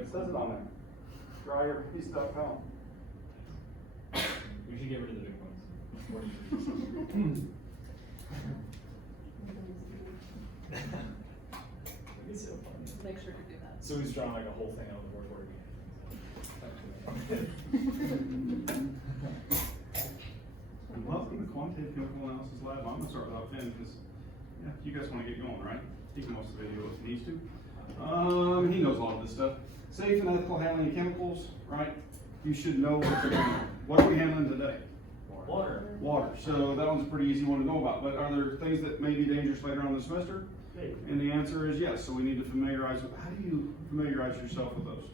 It says it on there. Dryepiece.com. We should get rid of the big ones. It's so funny. Make sure to do that. So he's drawing like a whole thing out of the board for Welcome to Quantitative Chemical Analysis Lab. I'm gonna start without Finn because, yeah, you guys want to get going, right? He can watch the video if he needs to. He knows a lot of this stuff. Safe and ethical handling of chemicals, right? You should know what you're doing. What are we handling today? Water. Water. So that one's a pretty easy one to know about. But are there things that may be dangerous later on in the semester? Maybe. And the answer is yes. So we need to familiarize with, how do you familiarize yourself with those?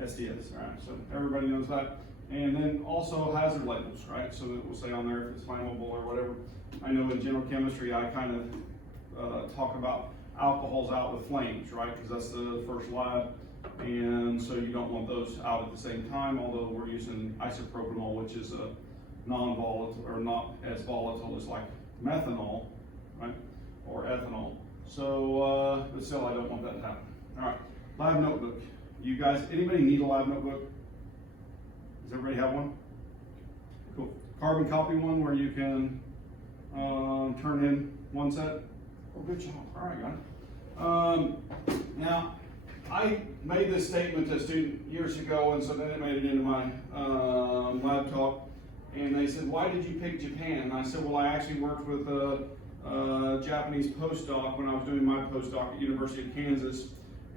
SDS, all right, so everybody knows that. And then also hazard labels, right? So that will say on there if it's flammable or whatever. I know in general chemistry, I kind of talk about alcohols out with flames, right? Because that's the first lab. And so you don't want those out at the same time, although we're using isopropanol, which is a non-volatile or not as volatile as like methanol, right? Or ethanol. So, but still, I don't want that to happen. All right, lab notebook. You guys, anybody need a lab notebook? Does everybody have one? Cool. Carbon copy one where you can turn in one set. Oh, good job. All right, got it. Now, I made this statement to a student years ago, and so then it made it into my lab talk. And they said, "Why did you pick Japan?" And I said, "Well, I actually worked with a Japanese postdoc when I was doing my postdoc at University of Kansas,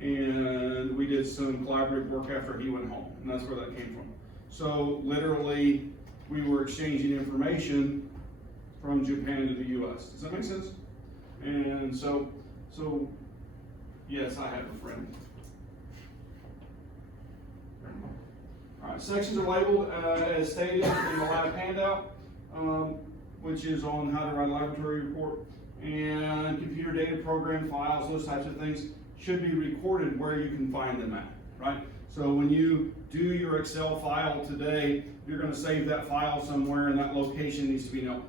and we did some collaborative work after he went home, and that's where that came from." So literally, we were exchanging information from Japan to the U.S. Does that make sense? And so yes, I have a friend. All right, sections are labeled as stated in the lab handout, which is on how to write a laboratory report, and computer data program files, those types of things should be recorded where you can find them at, right? So when you do your Excel file today, you're going to save that file somewhere, and that location needs to be known.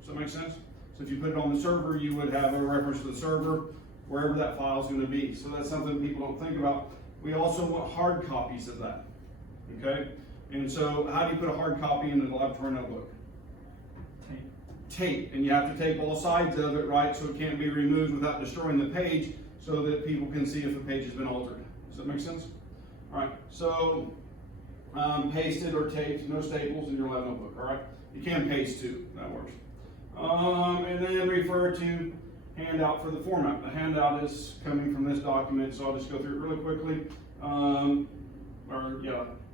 Does that make sense? So if you put it on the server, you would have a reference to the server wherever that file is going to be. So that's something people don't think about. We also want hard copies of that. Okay? And so how do you put a hard copy into the laboratory notebook? Tape. And you have to tape all sides of it, right? So it can't be removed without destroying the page so that people can see if the page has been altered. Does that make sense? All right. So pasted or taped, no staples in your lab notebook, all right? You can paste too, that works. And then refer to handout for the format. The handout is coming from this document, so I'll just go through it really quickly.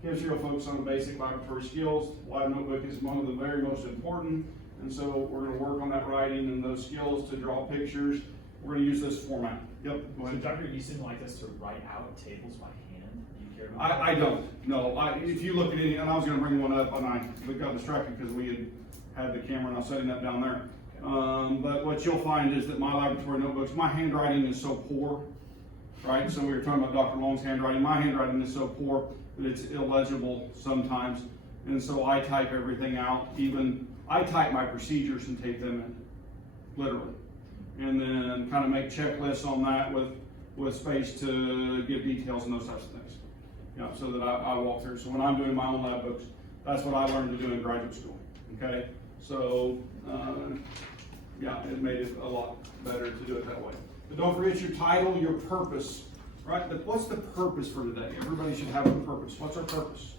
Gives you a focus on basic laboratory skills. Lab notebook is one of the very most important, and so we're going to work on that writing and those skills to draw pictures. We're going to use this format. Yep. Go ahead. So Dr. Easton liked us to write out tables by hand. Do you care about that? I don't. No. If you look at it, and I was going to bring one up, and we got distracted because we had the camera and I was setting that down there. But what you'll find is that my laboratory notebooks, my handwriting is so poor, right? So we were talking about Dr. Long's handwriting. My handwriting is so poor that it's illegible sometimes. And so I type everything out. Even I type my procedures and tape them in, literally. And then kind of make checklists on that with space to give details and those types of things. You know, so that I walk through. So when I'm doing my own lab books, that's what I learned to do in graduate school. Okay? So, yeah, it made it a lot better to do it that way. But don't forget your title, your purpose, right? But what's the purpose for today? Everybody should have a purpose. What's our purpose?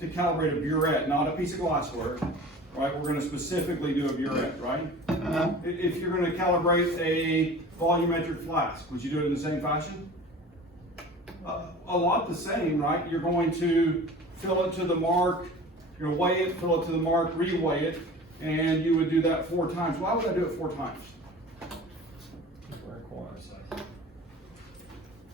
To calibrate a burette, not a piece of glassware, right? We're going to specifically do a burette, right? If you're going to calibrate a volumetric flask, would you do it in the same fashion? A lot the same, right? You're going to fill it to the mark, you're going to weigh it, fill it to the mark, re-weigh it, and you would do that 4 times. Why would I do it 4 times?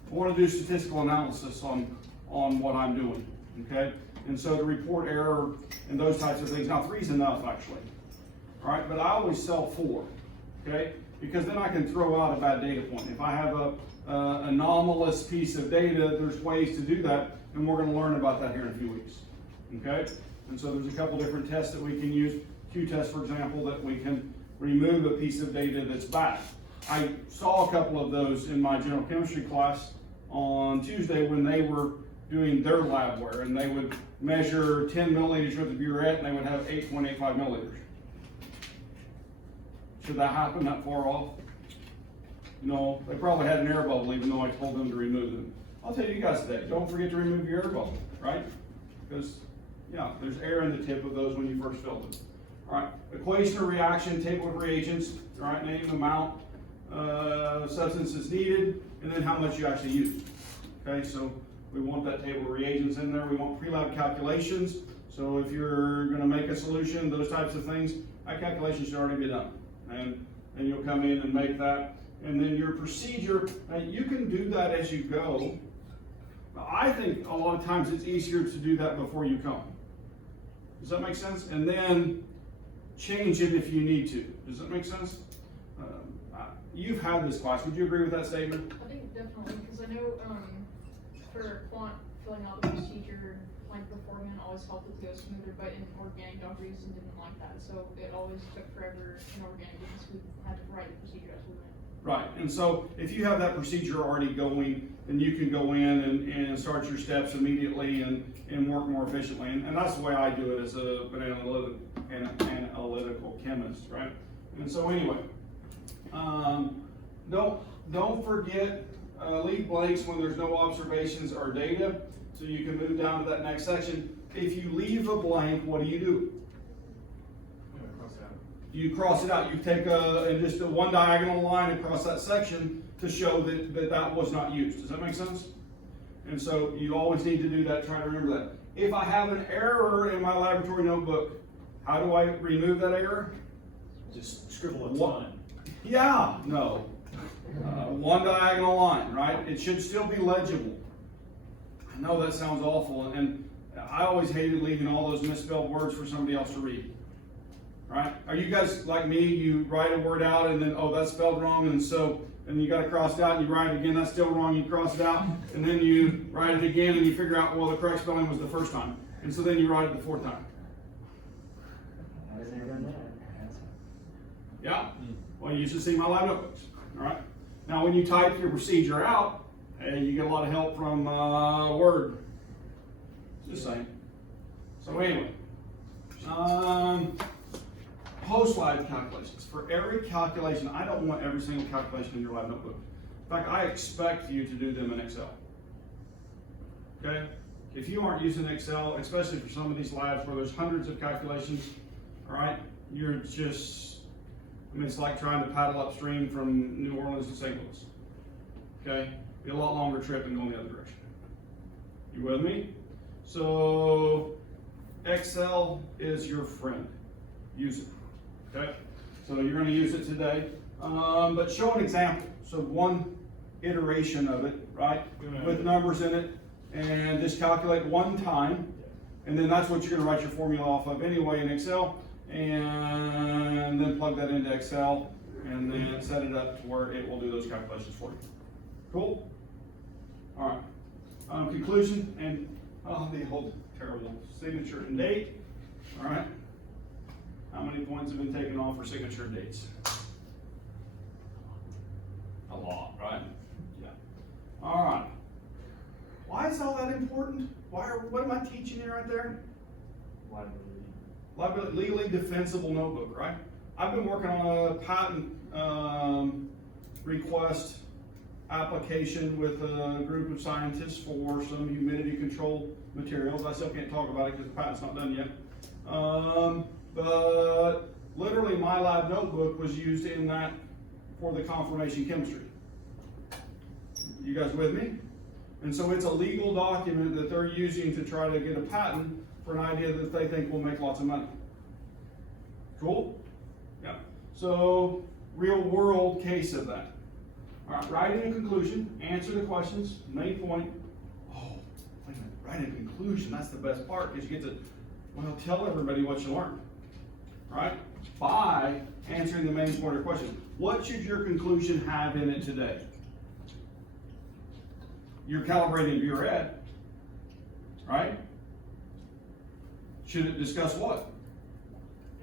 I want to do statistical analysis on what I'm doing, okay? And so to report error and those types of things. Now 3 is enough actually, all right? But I always sell 4, okay? Because then I can throw out a bad data point. If I have a anomalous piece of data, there's ways to do that, and we're going to learn about that here in a few weeks, okay? And so there's a couple different tests that we can use. Q-test, for example, that we can remove a piece of data that's bad. I saw a couple of those in my general chemistry class on Tuesday when they were doing their labware, and they would measure 10 milliliters worth of burette, and they would have 8.85 milliliters. Should that happen that far off? No, they probably had an air bubble, even though I told them to remove them. I'll tell you guys today, don't forget to remove your air bubble, right? Because, yeah, there's air in the tip of those when you first fill them. All right, equation or reaction, table of reagents, all right, name, amount, substances needed, and then how much you actually use. Okay, so we want that table of reagents in there. We want pre-lab calculations. So if you're gonna make a solution, those types of things, that calculation should already be done. And you'll come in and make that. And then your procedure, you can do that as you go. I think a lot of times it's easier to do that before you come. Does that make sense? And then change it if you need to. Does that make sense? You've had this class. Would you agree with that statement? I think definitely, because I know for quant, filling out the procedure like beforehand always helped it to go smoother, but in organic, Dr. Houston didn't like that, so it always took forever in organic because we had to write the procedure as we went. Right, and so if you have that procedure already going, then you can go in and start your steps immediately and work more efficiently. And that's the way I do it as an analytical chemist, right? And so anyway, don't forget, leave blanks when there's no observations or data, so you can move down to that next section. If you leave a blank, what do? You cross it out. You take just a one diagonal line across that section to show that was not used. Does that make sense? And so you always need to do that. Try to remember that. If I have an error in my laboratory notebook, how do I remove that error? Just scribble a ton. Yeah, no. One diagonal line, right? It should still be legible. I know that sounds awful, and I always hated leaving all those misspelled words for somebody else to read. Right? Are you guys like me? You write a word out and then, oh, that's spelled wrong, and you got it crossed out, and you write it again, that's still wrong, you cross it out, and then you write it again, and you figure out, well, the correct spelling was the first time. And so then you write it the fourth time. I've never done that. Yeah? Well, you should see my lab notebooks. All right? Now, when you type your procedure out, hey, you get a lot of help from Word. Just saying. So anyway, post-lab calculations. For every calculation, I don't want every single calculation in your lab notebook. In fact, I expect you to do them in Excel. Okay? If you aren't using Excel, especially for some of these labs where there's hundreds of calculations, all right, you're just, it's like trying to paddle upstream from New Orleans to St. Louis. Okay? Be a lot longer trip and go in the other direction. You with me? So, Excel is your friend. Use it. Okay? So you're going to use it today. But show an example. So one iteration of it, right? With numbers in it. And just calculate one time. And then that's what you're going to write your formula off of anyway in Excel. And then plug that into Excel. And then set it up to where it will do those calculations for you. Cool? All right. Conclusion and the whole terrible signature and date. All right. How many points have been taken off for signature and dates? A lot, right? Yeah. All right. Why is all that important? What am I teaching you right there? Liability, legally defensible notebook, right? I've been working on a patent request application with a group of scientists for some humidity control materials. I still can't talk about it because the patent's not done yet. But literally my lab notebook was used in that for the confirmation chemistry. You guys with me? And so it's a legal document that they're using to try to get a patent for an idea that they think will make lots of money. Cool? Yeah. So, real world case of that. All right, write in a conclusion, answer the questions, main point. Oh, wait a minute, write in a conclusion, that's the best part, because you get to, well, tell everybody what you learned. Right? By answering the main point of question. What should your conclusion have in it today? You're calibrating burette, right? Should it discuss what?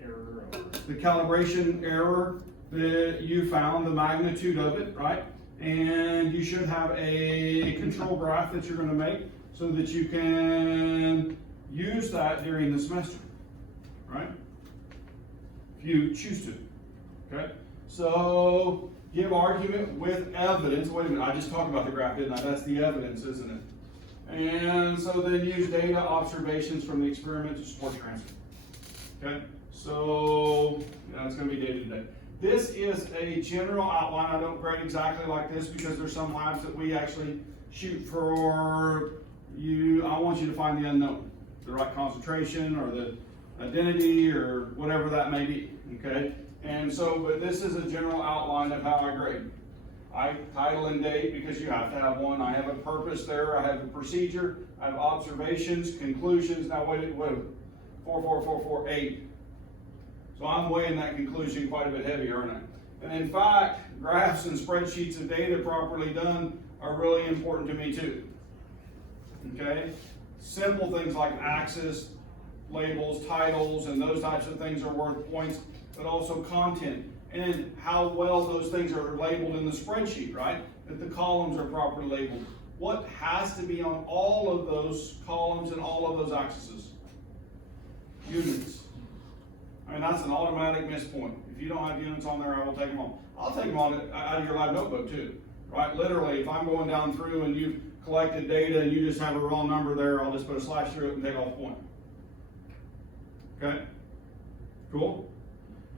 Error. The calibration error that you found, the magnitude of it, right? And you should have a control graph that you're gonna make so that you can use that during the semester, right? If you choose to, okay? So, give argument with evidence. Wait a minute, I just talked about the graph, didn't I? That's the evidence, isn't it? And so then use data observations from the experiment to support your answer. Okay? So, it's going to be data today. This is a general outline. I don't grade exactly like this because there's some labs that we actually shoot for you. I want you to find the unknown, the right concentration or the identity or whatever that may be. Okay? And so, but this is a general outline of how I grade. I title and date because you have to have one. I have a purpose there. I have a procedure. I have observations, conclusions. Now wait, 4, 4, 4, 4, 8. So I'm weighing that conclusion quite a bit heavier, aren't I? And in fact, graphs and spreadsheets of data properly done are really important to me too. Okay? Simple things like axis, labels, titles, and those types of things are worth points, but also content. And how well those things are labeled in the spreadsheet, right? That the columns are properly labeled. What has to be on all of those columns and all of those axes? Units. I mean, that's an automatic miss point. If you don't have units on there, I will take them on. I'll take them on out of your lab notebook too, right? Literally, if I'm going down through and you've collected data and you just have a raw number there, I'll just put a slash through it and take off a point. Okay? Cool?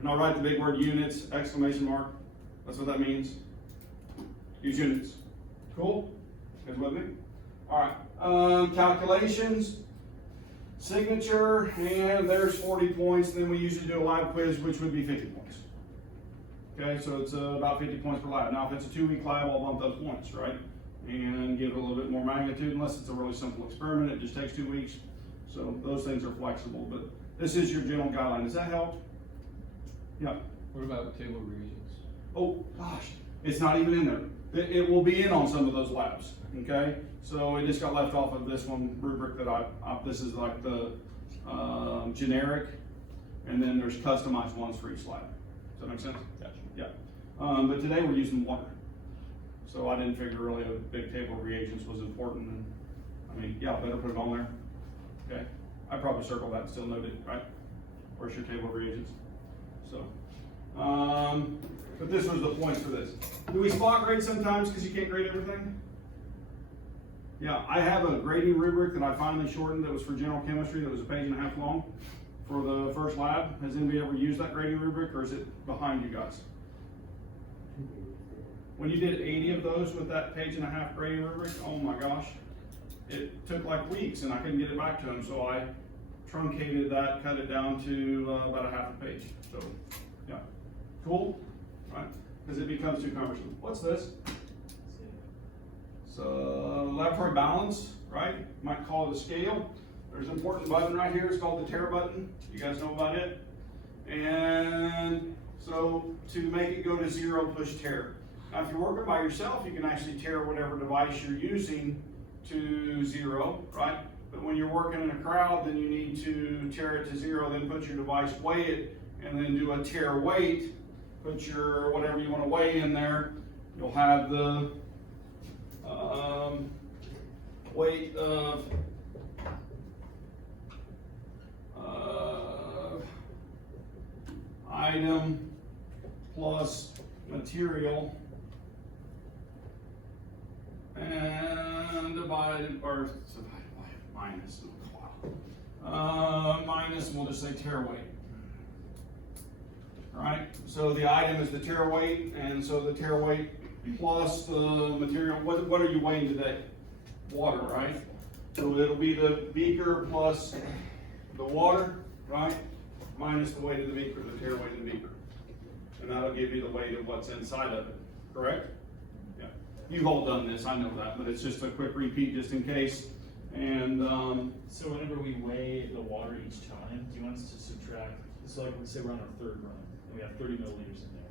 And I'll write the big word units, exclamation mark. That's what that means. Use units. Cool? You guys with me? All right. Calculations, signature, and there's 40 points. Then we usually do a lab quiz, which would be 50 points. Okay, so it's about 50 points per lab. Now, if it's a 2-week lab, I'll bump those points, right? And give it a little bit more magnitude, unless it's a really simple experiment. It just takes 2 weeks. So those things are flexible, but this is your general guideline. Does that help? Yeah. What about table of reagents? Oh, gosh, it's not even in there. It will be in on some of those labs, okay? So it just got left off of this one rubric that this is like the generic, and then there's customized ones for each lab. Does that make sense? Gotcha. Yeah. But today we're using water. So I didn't figure really a big table of reagents was important. And I mean, yeah, better put it on there. Okay. I probably circle that and still note it, right? Where's your table of reagents? So, but this was the points for this. Do we spot grade sometimes because you can't grade everything? Yeah, I have a grading rubric that I finally shortened that was for general chemistry that was a page and a half long for the first lab. Has anybody ever used that grading rubric, or is it behind you guys? When you did 80 of those with that page and a half grading rubric, oh my gosh, it took like weeks and I couldn't get it back to them, so I truncated that, cut it down to about a half a page. So, yeah, cool, right? Because it becomes too cumbersome. What's this? So, laboratory balance, right? Might call it a scale. There's an important button right here. It's called the tare button. You guys know about it? And so, to make it go to 0, push tare. Now, if you're working by yourself, you can actually tare whatever device you're using to 0, right? But when you're working in a crowd, then you need to tare it to 0, then put your device, weigh it, and then do a tare weight. Put your whatever you want to weigh in there. You'll have the weight of item plus material and divided by minus. Minus, we'll just say tare weight. Right? So the item is the tare weight, and so the tare weight plus the material. What are you weighing today? Water, right? So it'll be the beaker plus the water, right? Minus the weight of the beaker, the tare weight of the beaker. And that'll give you the weight of what's inside of it, correct? Yeah. You've all done this, I know that, but it's just a quick repeat just in case. And so whenever we weigh the water each time, do you want us to subtract, so like let's say we're on our 3rd run, and we have 30 milliliters in there.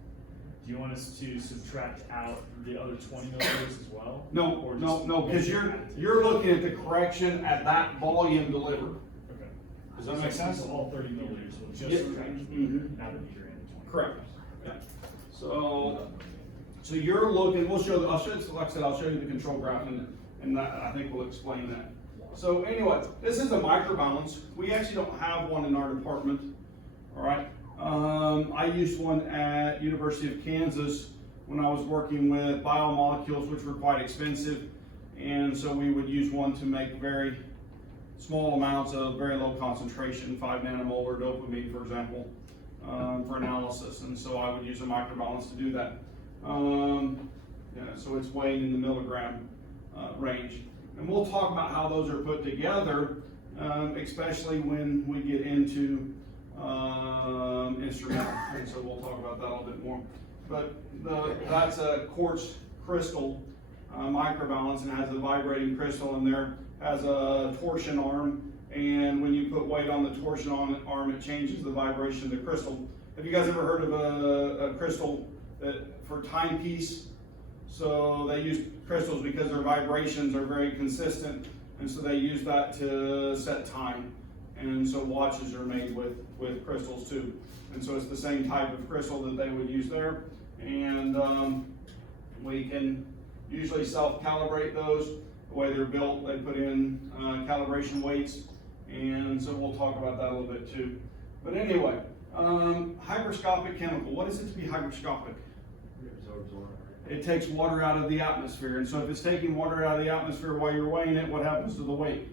Do you want us to subtract out the other 20 milliliters as well? No, because you're looking at the correction at that volume delivered. Okay. Does that make sense? So all 30 milliliters will just Yeah. subtract Mm-hmm. out of the meter and the 20. Correct. Yeah. So So you're looking, I'll show you, like I said, I'll show you the control graph and that, I think will explain that. So anyway, this is a microbalance. We actually don't have one in our department, all right? I used one at University of Kansas when I was working with biomolecules, which were quite expensive. And so we would use one to make very small amounts of very low concentration, 5 nanomolar dopamine, for example, for analysis. And so I would use a microbalance to do that. So it's weighing in the milligram range. And we'll talk about how those are put together, especially when we get into instrumental. And so we'll talk about that a little bit more. But that's a quartz crystal microbalance, and has a vibrating crystal in there, has a torsion arm, and when you put weight on the torsion arm, it changes the vibration of the crystal. Have you guys ever heard of a crystal for timepiece? So they use crystals because their vibrations are very consistent, and so they use that to set time. And so watches are made with crystals too. And so it's the same type of crystal that they would use there. And we can usually self-calibrate those. The way they're built, they put in calibration weights. And so we'll talk about that a little bit too. But anyway, hygroscopic chemical. What is it to be hygroscopic? It takes water out of the atmosphere. And so if it's taking water out of the atmosphere while you're weighing it, what happens to the weight?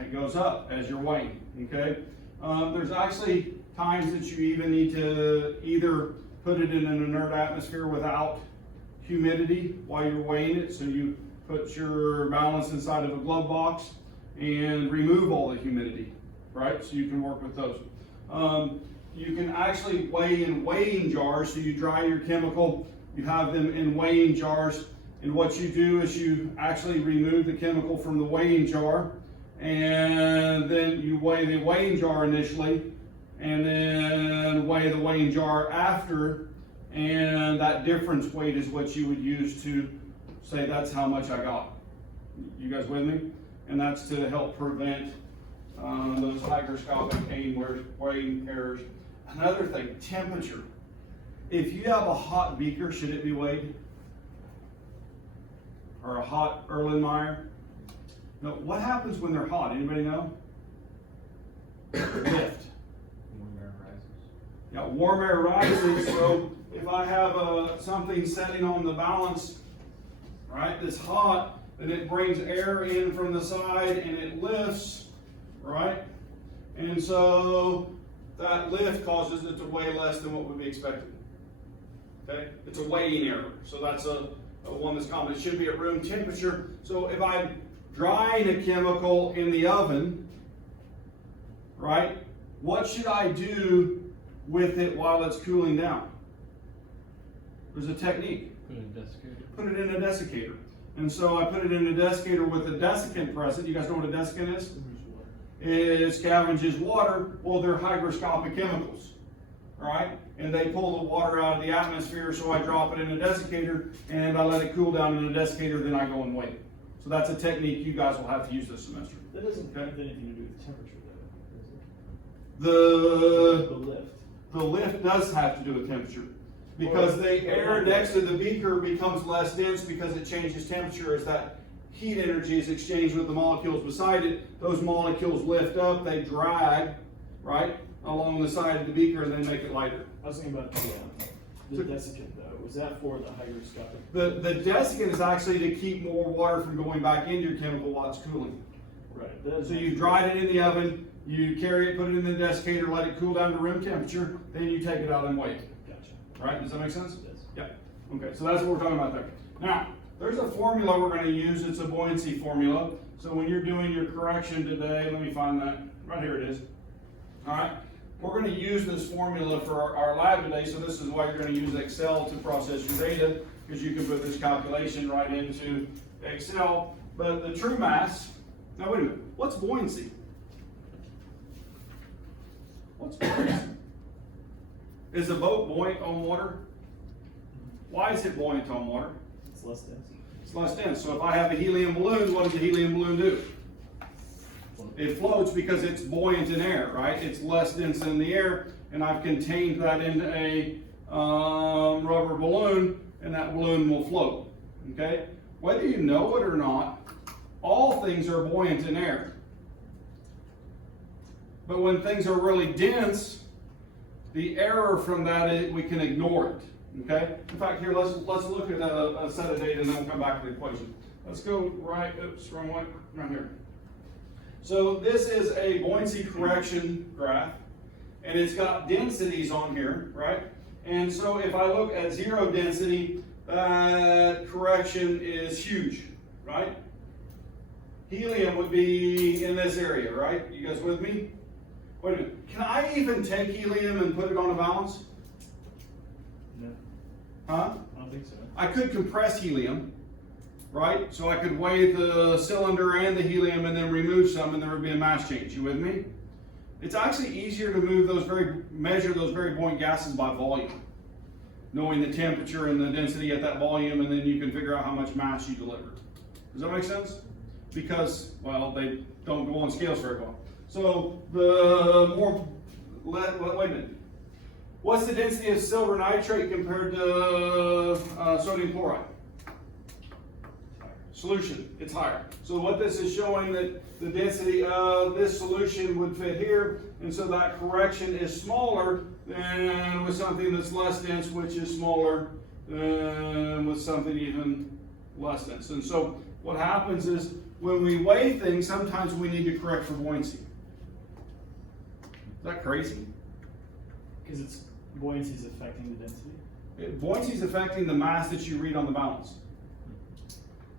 It goes up as you're weighing, okay? There's actually times that you even need to either put it in an inert atmosphere without humidity while you're weighing it. So you put your balance inside of a glove box and remove all the humidity, right? So you can work with those. You can actually weigh in weighing jars. So you dry your chemical, you have them in weighing jars, and what you do is you actually remove the chemical from the weighing jar, and then you weigh the weighing jar initially, and then weigh the weighing jar after, and that difference weight is what you would use to say that's how much I got. You guys with me? And that's to help prevent those hygroscopic weighing errors. Another thing, temperature. If you have a hot beaker, should it be weighed? Or a hot Erlenmeyer? No, what happens when they're hot? Anybody know? Lift. Warm air rises. Yeah, warm air rises. So if I have something setting on the balance, right, that's hot, then it brings air in from the side and it lifts, right? And so that lift causes it to weigh less than what would be expected. Okay? It's a weighing error. So that's a one that's common. It should be at room temperature. So if I'm drying a chemical in the oven, right, what should I do with it while it's cooling down? There's a technique. Put it in a desiccator. Put it in a desiccator. And so I put it in a desiccator with a desiccant present. You guys know what a desiccant is? It scavenges water. Well, they're hygroscopic chemicals, right? And they pull the water out of the atmosphere, so I drop it in a desiccator, and I let it cool down in a desiccator, then I go and weigh. So that's a technique you guys will have to use this semester. That doesn't have anything to do with temperature, though, does it? The The lift. lift does have to do with temperature, because the air next to the beaker becomes less dense because it changes temperature as that heat energy is exchanged with the molecules beside it. Those molecules lift up, they drag, right, along the side of the beaker, and then make it lighter. I was thinking about the desiccant, though. Was that for the hygroscopic? The desiccant is actually to keep more water from going back into your chemical while it's cooling. Right. That So you dried it in the oven, you carry it, put it in the desiccator, let it cool down to room temperature, then you take it out and weigh it. Gotcha. Right? Does that make sense? Yes. Yeah. Okay, so that's what we're talking about there. Now, there's a formula we're going to use. It's a buoyancy formula. So when you're doing your correction today, let me find that. Right here it is. All right. We're going to use this formula for our lab today. So this is why you're going to use Excel to process your data, because you can put this calculation right into Excel. But the true mass, now wait a minute, what's buoyancy? What's buoyancy? Is a boat buoyant on water? Why is it buoyant on water? It's less dense. It's less dense. So if I have a helium balloon, what does the helium balloon do? It floats because it's buoyant in air, right? It's less dense than the air, and I've contained that in a rubber balloon, and that balloon will float, okay? Whether you know it or not, all things are buoyant in air. But when things are really dense, the error from that, we can ignore it, okay? In fact, here, let's look at a set of data and then we'll come back to the equation. Let's go right, oops, wrong way, right here. So this is a buoyancy correction graph, and it's got densities on here, right? And so if I look at zero density, that correction is huge, right? Helium would be in this area, right? You guys with me? Wait a minute, can I even take helium and put it on a balance? No, Huh? I don't think so. I could compress helium, right? So I could weigh the cylinder and the helium and then remove some and there would be a mass change. You with me? It's actually easier to measure those very buoyant gases by volume, knowing the temperature and the density at that volume, and then you can figure out how much mass you deliver. Does that make sense? Because, well, they don't go on scales very well. So the more, wait a minute. What's the density of silver nitrate compared to sodium chloride? Solution, it's higher. So what this is showing that the density of this solution would fit here, and so that correction is smaller than with something that's less dense, which is smaller than with something even less dense. And so what happens is when we weigh things, sometimes we need to correct for buoyancy. Is that crazy? Because it's buoyancy is affecting the density. Buoyancy is affecting the mass that you read on the balance,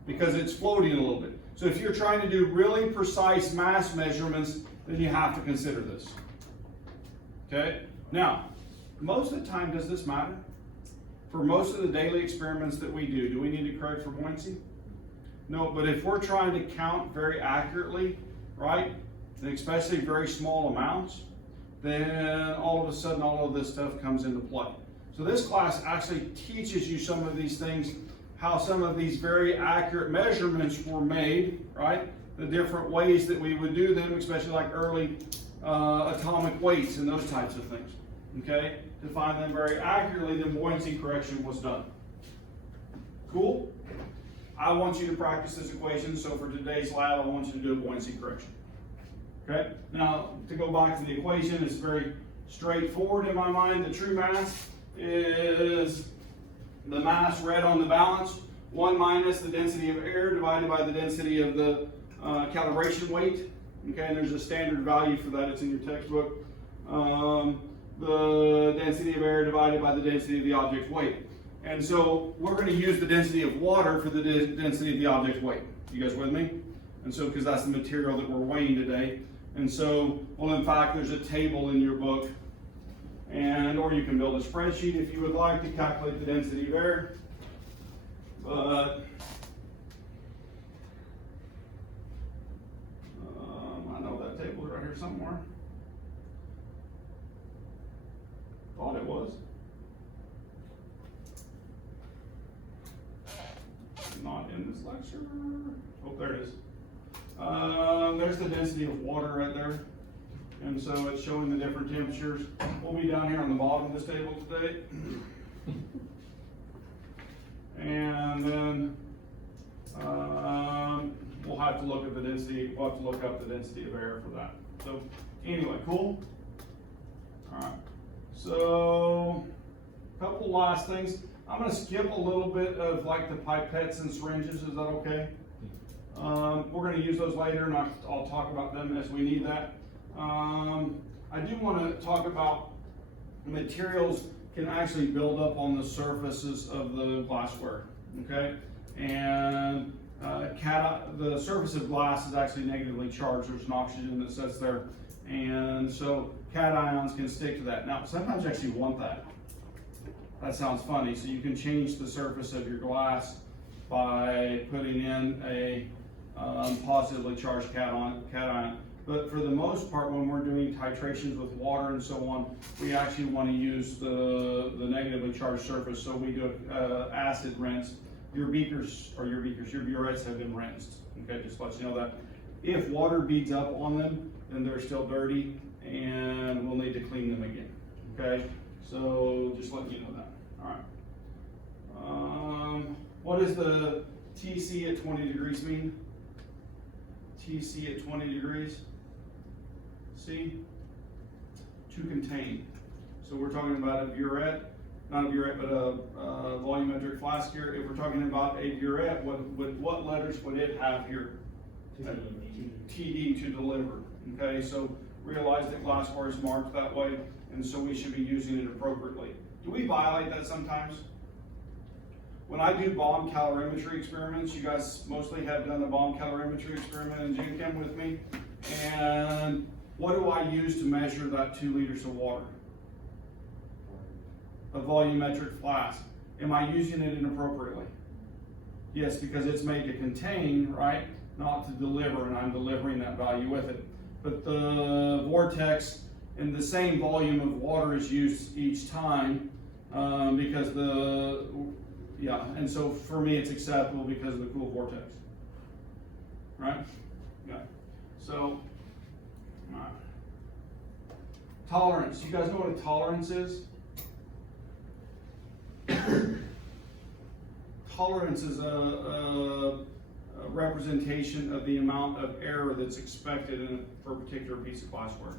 because it's floating a little bit. So if you're trying to do really precise mass measurements, then you have to consider this. Okay? Now, most of the time, does this matter? For most of the daily experiments that we do we need to correct for buoyancy? No, but if we're trying to count very accurately, right, and especially very small amounts, then all of a sudden all of this stuff comes into play. So this class actually teaches you some of these things, how some of these very accurate measurements were made, right? The different ways that we would do them, especially like early atomic weights and those types of things, okay? To find them very accurately, then buoyancy correction was done. Cool? I want you to practice this equation, so for today's lab, I want you to do a buoyancy correction. Okay? Now, to go back to the equation, it's very straightforward in my mind. The true mass is the mass read on the balance, 1 minus the density of air divided by the density of the calibration weight. Okay, and there's a standard value for that, it's in your textbook. The density of air divided by the density of the object's weight. And so we're going to use the density of water for the density of the object's weight. You guys with me? And so, because that's the material that we're weighing today. And so, well, in fact, there's a table in your book, or you can build a spreadsheet if you would like to calculate the density of air. But I know that table's right here somewhere. Thought it was. Not in this lecture. Oh, there it is. There's the density of water right there. And so it's showing the different temperatures. We'll be down here on the bottom of this table today. And then we'll have to look at the density, we'll have to look up the density of air for that. So anyway, cool? All right. So a couple last things. I'm going to skip a little bit of like the pipettes and syringes. Is that okay? We're going to use those later, and I'll talk about them as we need that. I do want to talk about materials can actually build up on the surfaces of the glassware. Okay, and the surface of glass is actually negatively charged. There's an oxygen that sits there, and so cations can stick to that. Now, sometimes you actually want that. That sounds funny. So you can change the surface of your glass by putting in a positively charged cation. But for the most part, when we're doing titrations with water and so on, we actually want to use the negatively charged surface. So we do acid rinse. Your burettes have been rinsed. Okay, just to let you know that. If water beads up on them, then they're still dirty, and we'll need to clean them again. Okay. So just letting you know that. All right. What does the TC at 20 degrees mean? TC at 20 degrees. C? To contain. So we're talking about a burette, not a burette, but a volumetric flask here. If we're talking about a burette, what letters would it have here? TD, to deliver. Okay, so realize that glassware is marked that way, and so we should be using it appropriately. Do we violate that sometimes? When I do bomb calorimetry experiments, you guys mostly have done a bomb calorimetry experiment in Gen Chem with me, and what do I use to measure that 2 liters of water? A volumetric flask. Am I using it inappropriately? Yes, because it's made to contain, right? Not to deliver, and I'm delivering that value with it. But the vortex in the same volume of water is used each time because and so for me it's acceptable because of the cool vortex. Right? Yeah. So, all right. Tolerance. You guys know what a tolerance is? Tolerance is a representation of the amount of error that's expected for a particular piece of glassware.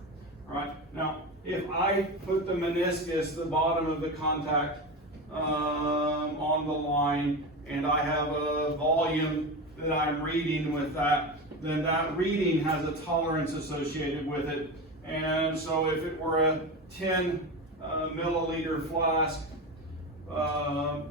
All right. Now, if I put the meniscus, the bottom of the contact, on the line, and I have a volume that I'm reading with that, then that reading has a tolerance associated with it. And so, if it were a 10 milliliter flask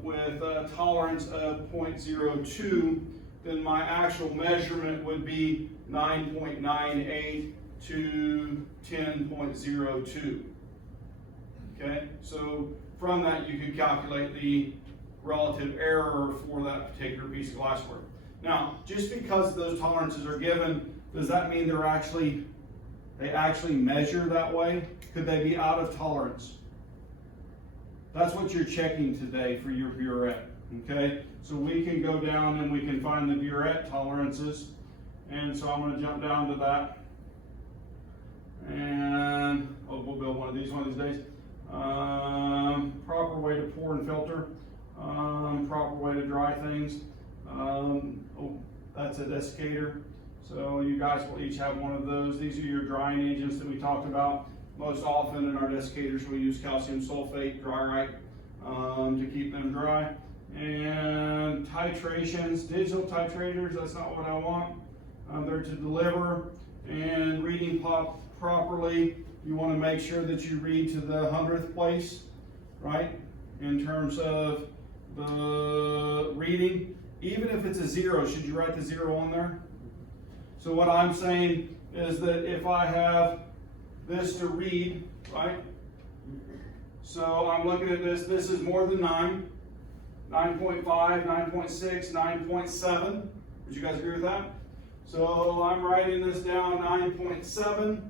with a tolerance of 0.02, then my actual measurement would be 9.98 to 10.02. Okay, so from that you can calculate the relative error for that particular piece of glassware. Now, just because those tolerances are given, does that mean they actually measure that way? Could they be out of tolerance? That's what you're checking today for your burette. Okay, so we can go down and we can find the burette tolerances, and so I'm going to jump down to that, and we'll build one of these days. Proper way to pour and filter, proper way to dry things. That's a desiccator, so you guys will each have one of those. These are your drying agents that we talked about. Most often in our desiccators we use calcium sulfate, dry right, to keep them dry. And titrations, digital titrators, that's not what I want. They're to deliver and reading properly. You want to make sure that you read to the 100th place, right? In terms of the reading, even if it's a 0, should you write the 0 on there? So what I'm saying is that if I have this to read, right? So I'm looking at this is more than 9. 9.5, 9.6, 9.7. Would you guys agree with that? So I'm writing this down, 9.7.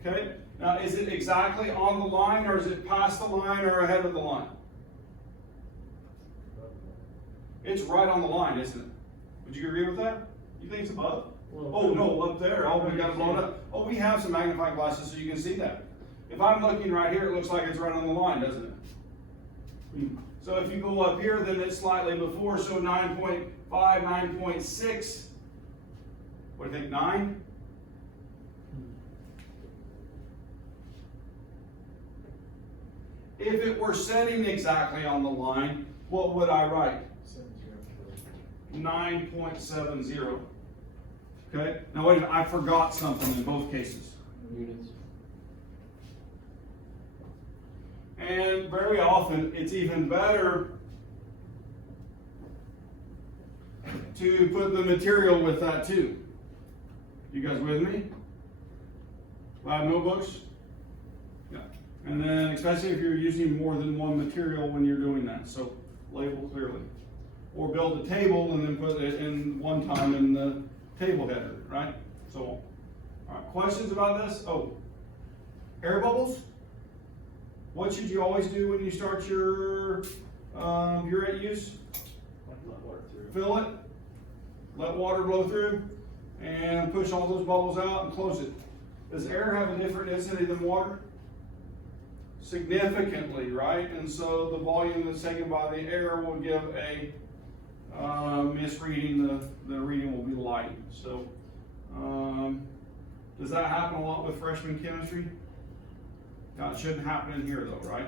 Okay. Now, is it exactly on the line, or is it past the line, or ahead of the line? It's right on the line, isn't it? Would you agree with that? You think it's above? Oh no, up there. Oh, we got it blown up. Oh, we have some magnifying glasses so you can see that. If I'm looking right here, it looks like it's right on the line, doesn't it? So if you go up here, then it's slightly before, so 9.5, 9.6. What do you think, 9? If it were setting exactly on the line, what would I write? 9.70. Okay, now wait a minute, I forgot something in both cases. Units. And very often, it's even better to put the material with that too. You guys with me? Lab notebooks? Yeah. And then, especially if you're using more than one material when you're doing that, so label clearly. Or build a table and then put it in one time in the table header, right? So, all right, questions about this? Oh, air bubbles? What should you always do when you start your burette use? Let water through. Fill it, let water blow through, and push all those bubbles out and close it. Does air have a different density than water? significantly, right? And so the volume that's taken by the air will give a misreading, the reading will be light. So, does that happen a lot with freshman chemistry? No, it shouldn't happen in here though, right?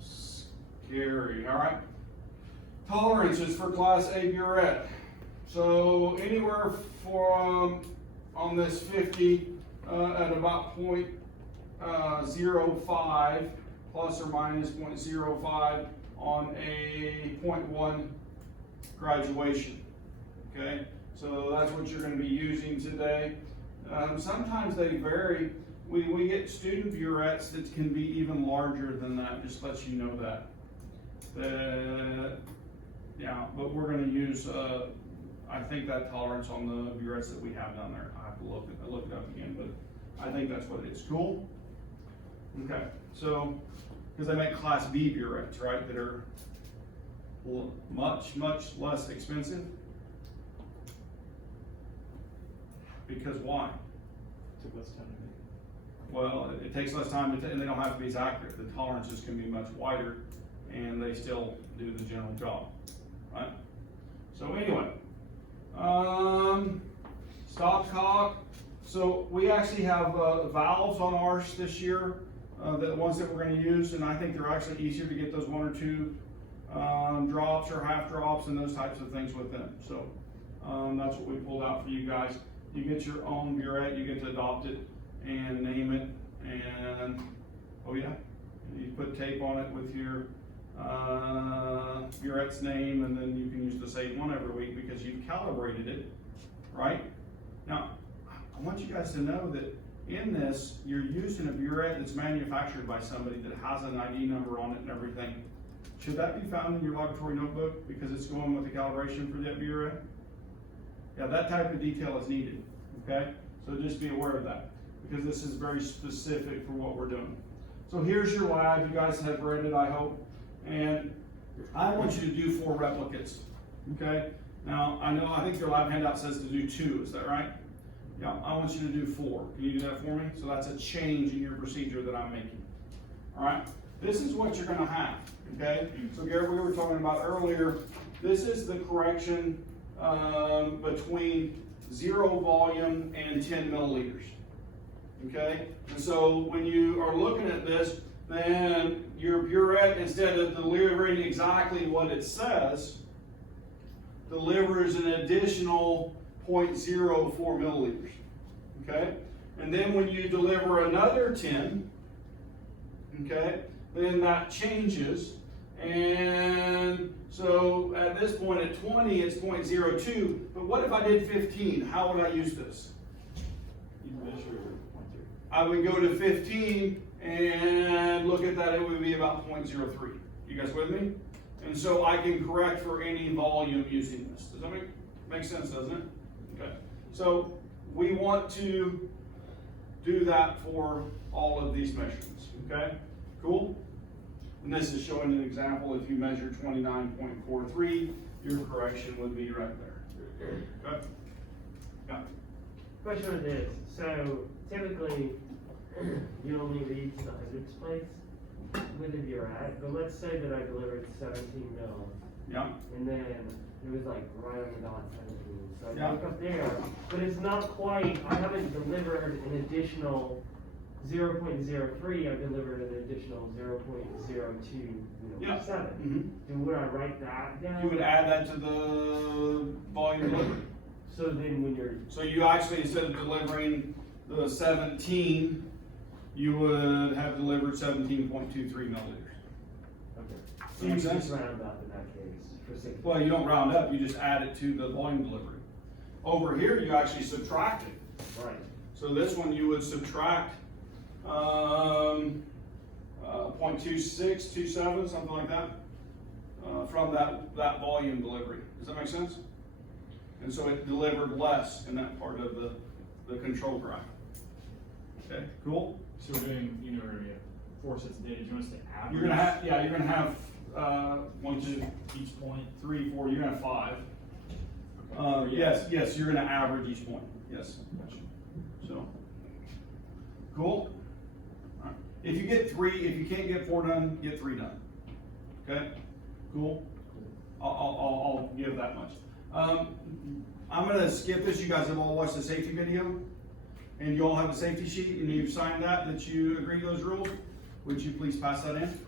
Scary, all right. Tolerances for class A burette. So anywhere from, on this 50, at about 0.05 plus or minus 0.05 on a 0.1 graduation. Okay, so that's what you're going to be using today. Sometimes they vary. We get student burettes that can be even larger than that, just lets you know that. Yeah, but we're going to use, I think that tolerance on the burettes that we have down there. I have to look it up again, but I think that's what it is. Cool? Okay, so, because they make class B burettes, right, that are much, much less expensive. Because why? Took less time to make. Well, it takes less time and they don't have to be as accurate. The tolerances can be much wider and they still do the general job, right? So anyway, stopcock. So we actually have valves on ours this year, the ones that we're going to use, and I think they're actually easier to get those 1 or 2 drops or half drops and those types of things with them. So that's what we pulled out for you guys. You get your own burette, you get to adopt it and name it, and oh yeah, you put tape on it with your burette's name, and then you can use the same one every week because you've calibrated it, right? Now, I want you guys to know that in this, you're using a burette that's manufactured by somebody that has an ID number on it and everything. Should that be found in your laboratory notebook because it's going with the calibration for that burette? Yeah, that type of detail is needed, okay? So just be aware of that because this is very specific for what we're doing. So here's your lab. You guys have read it, I hope. And I want you to do 4 replicates, okay? Now, I think your lab handout says to do 2, is that right? Yeah, I want you to do 4. Can you do that for me? So that's a change in your procedure that I'm making, all right? This is what you're gonna have, okay? So Garrett, we were talking about earlier, this is the correction between 0 volume and 10 milliliters. Okay, and so when you are looking at this, then your burette, instead of delivering exactly what it says, delivers an additional 0.04 milliliters. Okay, and then when you deliver another 10, okay, then that changes. And so at this point at 20, it's 0.02. But what if I did 15? How would I use this? You measure pointer. I would go to 15 and look at that. It would be about 0.03. You guys with me? And so I can correct for any volume using this. Does that make sense, doesn't it? Okay. So we want to do that for all of these measurements. Okay? Cool? And this is showing an example. If you measure 29.43, your correction would be right there. Okay? Yeah. Question is this, so typically, you only read to the hundredths place with a burette, but let's say that I delivered 17 mil, Yeah. and then it was like right on the dot 17, so I Yeah. look up there, but it's not quite, I haven't delivered an additional 0.03, I've delivered an additional 0.02, Yeah. 7. Mm-hmm. Would I write that down? You would add that to the volume delivery. So then when you're, So you actually, instead of delivering the 17, you would have delivered 17.23 milliliters. okay, so That you make sense? just round up in that case for 6. Well, you don't round up, you just add it to the volume delivery. Over here, you actually subtract it. Right. So this one, you would subtract 0.26, 27, something like that, from that volume delivery. Does that make sense? And so it delivered less in that part of the control graph. Okay, cool? So we're doing, we have 4 sets of data. Do you want us to average? You're gonna have 1, 2, each point? 3, 4. You're gonna have 5. Okay. Yes, you're gonna average each point. Yes. Gotcha. So Cool? Alright. If you get 3, if you can't get 4 done, get 3 done. Okay? Cool? I'll give that much. I'm gonna skip this. You guys have all watched the safety video, and you all have a safety sheet, and you've signed that you agree to those rules. Would you please pass that in?